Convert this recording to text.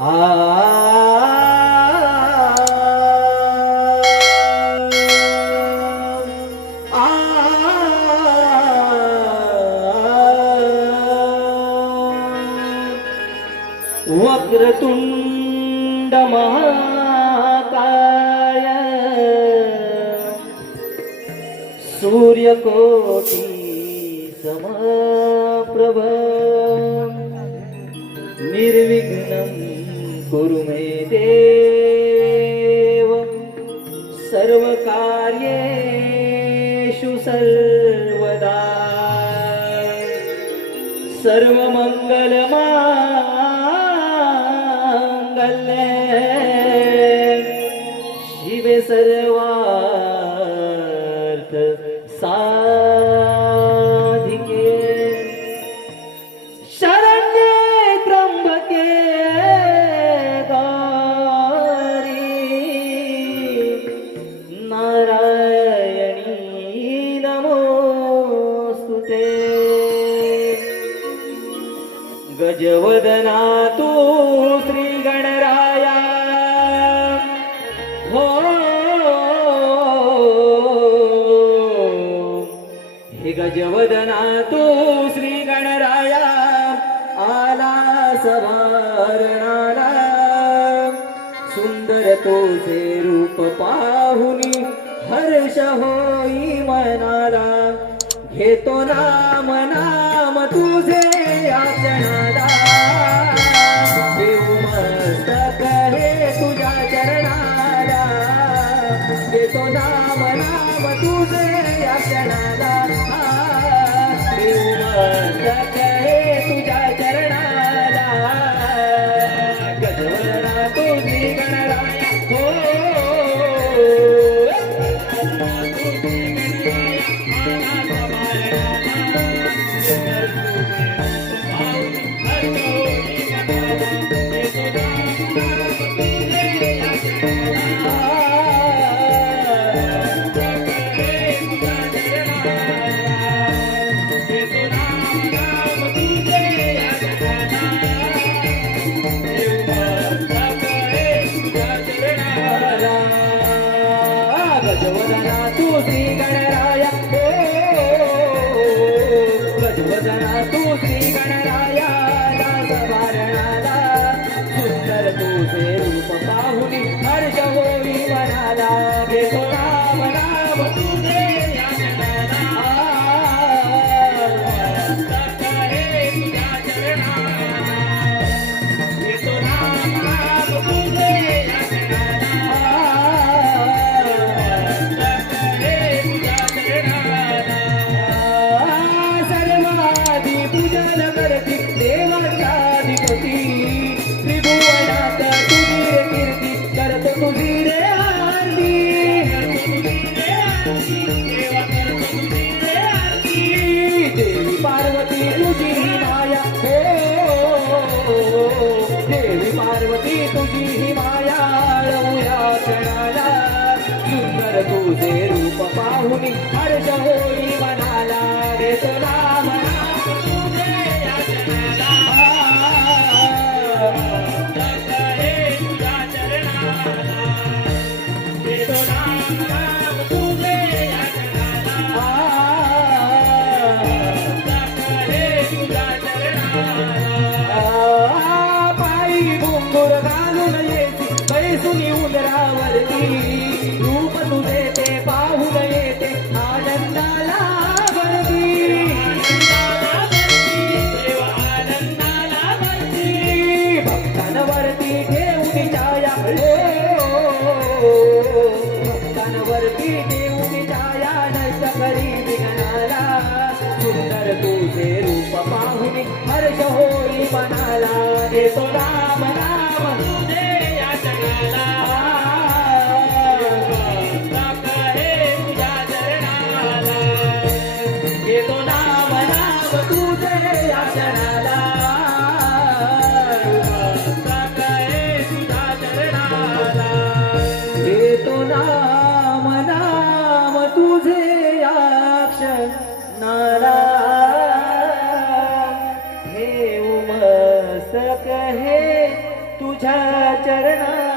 आ वक्रतुंड महाकाय सूर्यकोटी समप्रभ निर्विघ्नं कुरु मे देव। सर्वकार्येषु सर्वदा। सर्वमङ्गलमाङ्गल्ये। शिवे सर्वार्थ सा गजवदना तू श्री गणराया. हो हे गजवदना तू श्री गणराया आला सवारणाला सुंदर तोचे रूप पाहुनी हर्ष होई मनाला. घेतो नाम नाम तुझे नाम नाम तुझे याचनाला देव त्रिभुवनात तुझी रे कीर्ती तुझी रे आरती. देवी पार्वती तुझी ही माया. हो देवी पार्वती तुझी ही माया. या क्षणाला सुंदर तुझे रूप पाहुनी हर्ष होई मनाला रे नाम सुंदर तुझे रूप पाहुन हर्ष होई मनाला हे तुझ्या चरणा